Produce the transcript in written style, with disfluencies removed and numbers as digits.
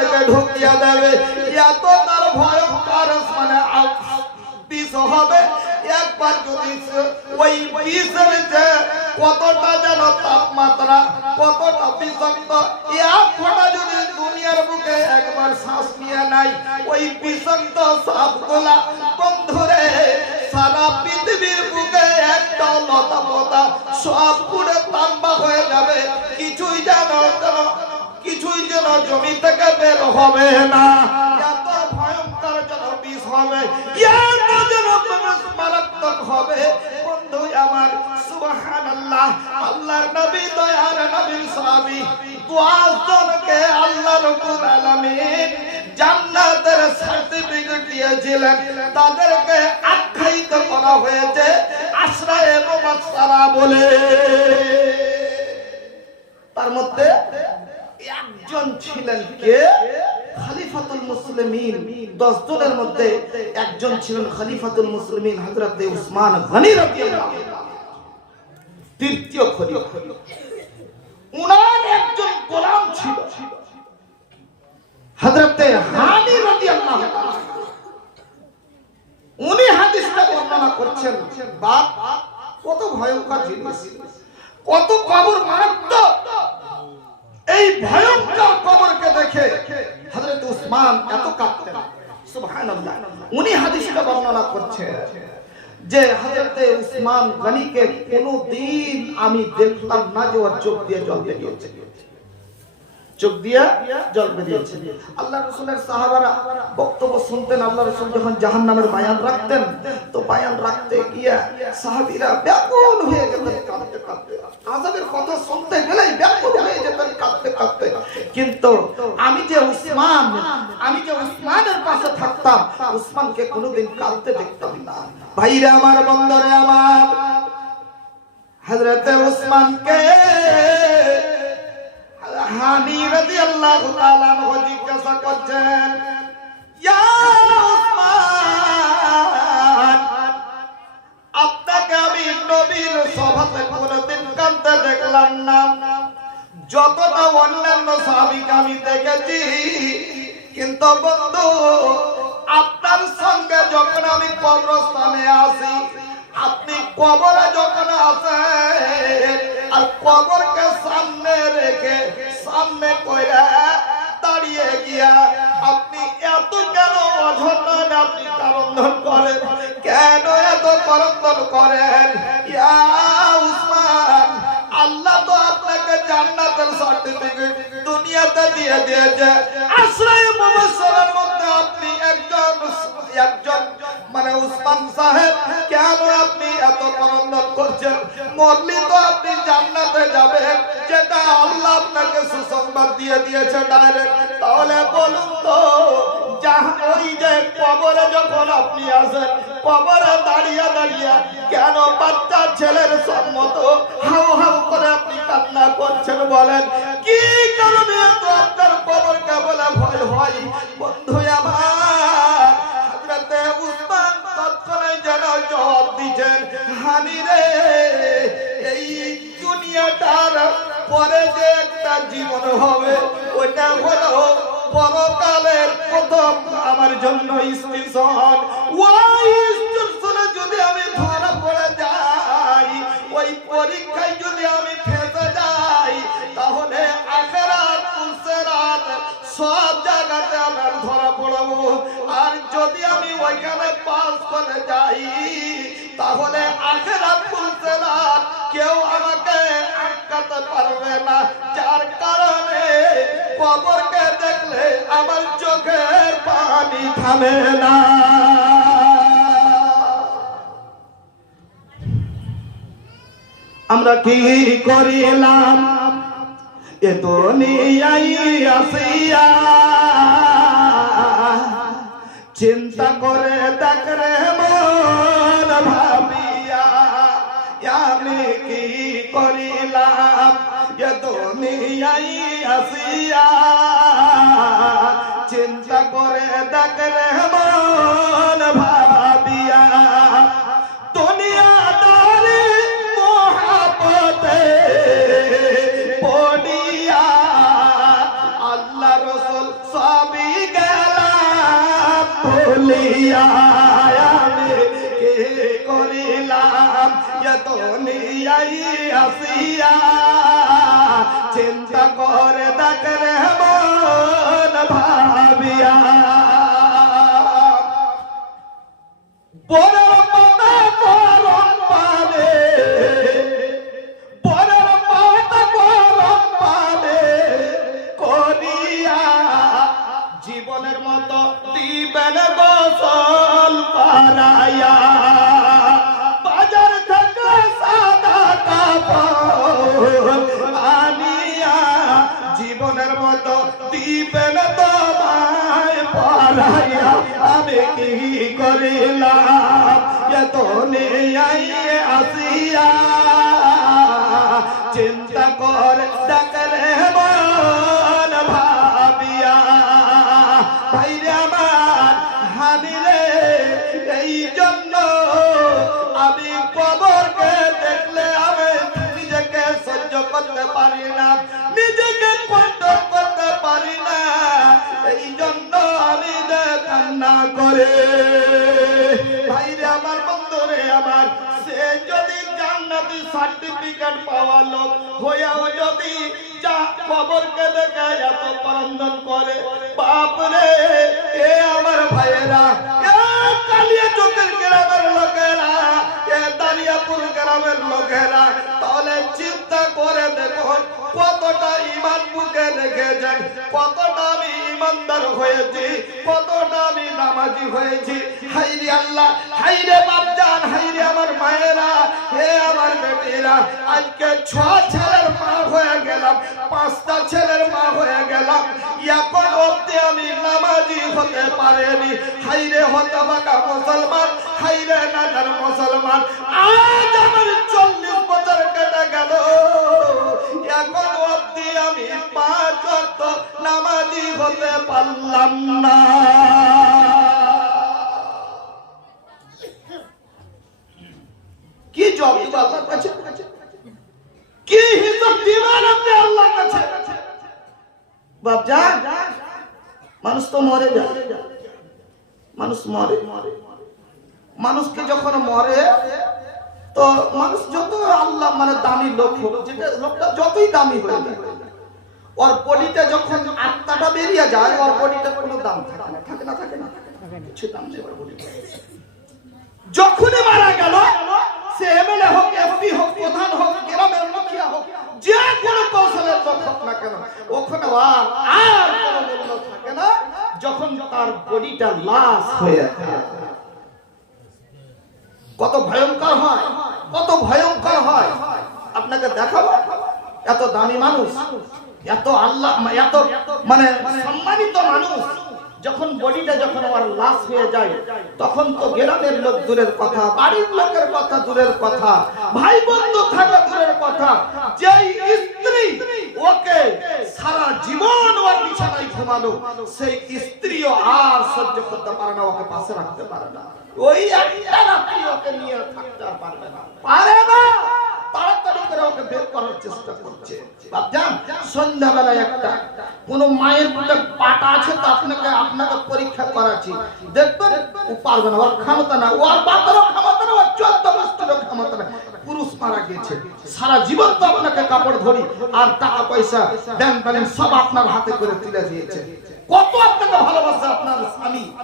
আপনাকে ঢুকিয়ে দেবে। এত তার ভয়ঙ্কর মানে বিষ হবে। একবার যদি ওই বিষের যে কতটা যেন তাপমাত্রা, কতটা বিষাক্ত, এক ফোঁটা যদি দুনিয়ার বুকে একবার শ্বাস নিয়ে নাই, ওই বিষাক্ত সাপগুলা বন্ধুরে সারা পৃথিবীর বুকে একটা লতা পাতা সব পুরো তাম্বা হয়ে যাবে। কিছুই যেন জমি থেকে বের হবে না। এত ভয়ঙ্কর যেন বিষ হবে, এত যেন মারাত্মক হবে বন্ধু আমার। সুবহানাল্লাহ। আল্লাহর নবী, দয়ার নবীর সাহাবী 12 জনকে আল্লাহ রাব্বুল আলামিন জান্নাতের সার্টিফিকেট দিয়েছিলেন। তাদেরকে আখ্যায়িত করা হয়েছে আশরায়ে মুবাশশারা বলে। তার মধ্যে একজন ছিলেন কে? খলিফাতুল মুসলিমিন। 10 জনের মধ্যে একজন ছিলেন খলিফাতুল মুসলিমিন হযরত উসমান গনি রাদিয়াল্লাহু তাআলা, তৃতীয় খলিফা। উনার একজন গোলাম ছিল হযরত হানি রাদিয়াল্লাহু তাআলা। উনি হাদিসটা বর্ণনা করছেন। বাপ, কত ভয়ঙ্কর জিনিস, কত কবর মারাত্মক। এই ভয়ঙ্কর কবরকে দেখে হযরত উসমান এত কাঁদতেন। সুবহানাল্লাহ। উনি হাদিসটা বর্ণনা করছেন যে হযরত উসমান গনিকে কোনদিন আমি দেখলাম না যে ওর চোখ দিয়ে জল বেরিয়েছে, চোখ দিয়ে জল বেরিয়েছে। আল্লাহ রাসূলের সাহাবারা বক্তব্য শুনতেন। আল্লাহ রাসূল যখন জাহান্নামের বয়ান রাখতেন, তো বয়ান রাখতে গিয়ে সাহাবীরা ব্যাকুল হয়ে যেতেন কাঁদতে কাঁদতে। আযাবের কথা শুনতে গেলেই ব্যাকুল হয়ে যেতেন কাঁদতে কাঁদতে। কিন্তু আমি যে উসমানের পাশে থাকতাম, উসমানকে কোনোদিন কাঁদতে দেখতাম না। ভাইরা আমার, বন্ধুরা আমার, হযরত উসমানকে হানি রাদিয়াল্লাহু তাআলা আনহু জিজ্ঞাসা করছেন, ইয়া উসমান, আপনাকে আমি নবীর সভাতে কোনদিন কাঁদতে দেখলাম না। যতটা অন্যান্য সাহাবীকে আমি দেখেছি, কিন্তু বন্ধু আপনার সঙ্গে যখন আমি কবরস্থানে আসি, আপনি কবরে যখন আসেন আর কবরকে সামনে রেখে সামনে কইরা দাঁড়িয়ে গিয়া আপনি এত কেন অঝরণ আপনি কারণ করেন, কেন এত করন্দন করেন? ইয়া উসমান, আল্লাহ তো আপনাকে জান্নাতের সার্টিফিকেট দুনিয়াতে দিয়ে দিয়েছে। আশরায়ে মুবাশশারার মধ্যে আপনি একজন মানে উসমান সাহেব, কেন আপনি এত করন্দন করছেন? মরলি তো আপনি জান্নাতে যাবেন, যেটা আল্লাহ আপনাকে সুসংবাদ দিয়ে দিয়েছে ডাইরেক্ট। তাহলে বলুন তো, ওই যে কবরে যখন আপনি আসেন, কবরে দাঁড়িয়ে দাঁড়িয়ে কেন বাচ্চা ছেলের সম্মত হাউ হাউ করে আপনি কান্না করছেন? বলেন কি কারণে এত আপনার কবরকে বলে ভয় হয়? বন্ধু আমার, হযরত উসমান তৎক্ষণাৎ যেন জবাব দিয়েছেন, হানি রে, এই দুনিয়াটার পরে যে একটা জীবন হবে, ওইটা হলো পরকালের প্রথম আমার জন্য স্টেশন। ওই স্টেশনে যদি আমি ধরা পড়ে যাই, ওই পরীক্ষায় যদি আমি ফেঁসে যাই, তাহলে আখিরাত পুলসিরাত সব জায়গাতে আমার ধরা পড়বো। আর যদি আমি ওইখানে পাস করে যাই, তাহলে আখিরাত পুলসিরাত কেউ আমাকে আটকাতে পারবে না। যার কারণে কবরকে দেখলে আমার চোখের পানি থামে না। আমরা কি করিলাম এ দুনিয়ায় আসিয়া, চিন্তা করে দেখ রে মন ভাবিয়া, আমি কি করিলাম এ দুনিয়ায় আসিয়া, চিন্তা করে দেখ রে মন ভাবিয়া। দুনিয়াদারি মোহাব্বতে পড়িয়া আল্লাহ রাসূল সবই গেলাম ভুলিয়া আমি কি করিলাম এ দুনিয়ায় আসিয়া চিন্তা করে দেখরে মন ভাবিয়া পরের পাতা গরম পানে পরের পাতা গরম পানে করিয়া জীবনের মতো দিবেন গোসল পারাইয়া বাজার থেকে সাদা কাপড় আনিয়া জীবনের মতো দিবেন তোমায় পারাইয়া আমি কি করিলাম এ দুনিয়ায় আসিয়া চিন্তা করে দেখরে মন ভাবিয়া ভাইরে আমার হানি রে এই জন্য আমি কবরকে দেখলে আমি নিজেকে সহ্য করতে পারি না নিজেকে কন্ট্রোল করতে পারি না এই জন্য আমি কান্না করে ভাইরে আমার বন্ধুরে আমার সে যদি জান্নাতি সার্টিফিকেট পাওয়া লোক হয়েও যদি যা কবরকে দেখে এত ক্রন্দন করে বাপরে এ আমার ভাইয়েরা এ কালিয়া চোখের গ্রামের লোকেরা এ দারিয়াপুর গ্রামের লোকেরা তাহলে চিন্তা করে দেখুন কতটা ঈমান বুকে রেখেছেন কতটা আমি ঈমানদার হয়েছি কতটা আমি নামাজি হয়েছি হায়রে আল্লাহ হায়রে বাপজান হায়রে আমার মায়েরা হে আমার বেটিরা আজকে 6 ছেলের মা হয়ে গেলাম 5টা ছেলের মা হয়ে গেলাম এখন অবধি আমি নামাজি হতে পারিনি হায়রে হতভাগা মুসলমান হায়রে নাজার মুসলমান আজ আমার 40 বছর কেটে গেল এখন অবধি আমি 5 ওয়াক্ত নামাজি হতে পারলাম না কি জবাব দিব আল্লাহর কাছে কি হিসাব দিবেন আপনি আল্লাহর কাছে বাপজান মানুষ তো মরে যায় মানুষ মরে মানুষকে যখন মরে তো মানুষ যত আল্লাহ মানে দামি লোক হোক যেটা লোকটা যতই দামি হয়ে যায় ওর বডিতে যখন আত্মাটা বেরিয়ে যায় ওর বডিটার কোনো দাম থাকে না কিছু দাম নেই ওর বডিতে যখনই মারা গেল সে এমএলএ হোক এমপি হোক প্রধান হোক গ্রামের মুখিয়া হোক যে কোনো কৌশলের লোক হোক না কেন ওখানে আর কোনো মূল্য থাকে না যখন তার বডিটা লাশ হয়ে যায় কত ভয়ঙ্কর হয় আপনাকে দেখাবো এত দামি মানুষ এত আল্লাহ এত মানে সম্মানিত মানুষ যখন বডিটা যখন আমার লাশ হয়ে যায় তখন তো গ্রামের লোক দূরের কথা বাড়ির লোকের কথা দূরের কথা ভাই বন্ধু থাকা দূরের কথা যেই স্ত্রী ওকে সারা জীবন ওর বিছানায় ঘুমালো সেই স্ত্রীও আর সহ্য করতে পারে না ওকে পাশে রাখতে পারে না ওই একটা রাত্রি ওকে নিয়ে থাকতে পারবে না তাড়াতাড়ি করে ওকে বের করার চেষ্টা করছে বাপজান সন্ধ্যাবেলায় একটা কোন মায়ের বুকে পাটা আছে তো আপনাকে পরীক্ষা করাচ্ছি দেখবেন ও পারবে না ওর ক্ষমতা না ওর বাপেরও ক্ষমতা না ওর 14 বছরেরও ক্ষমতা না পুরুষ মারা গেছে সারা জীবন তো আপনাকে কাপড় ধরি আর টাকা পয়সা ব্যাংক ব্যালেন্স সব আপনার হাতে করে তুলে দিয়েছে কত আপনাকে ভালোবাসে আপনার স্বামী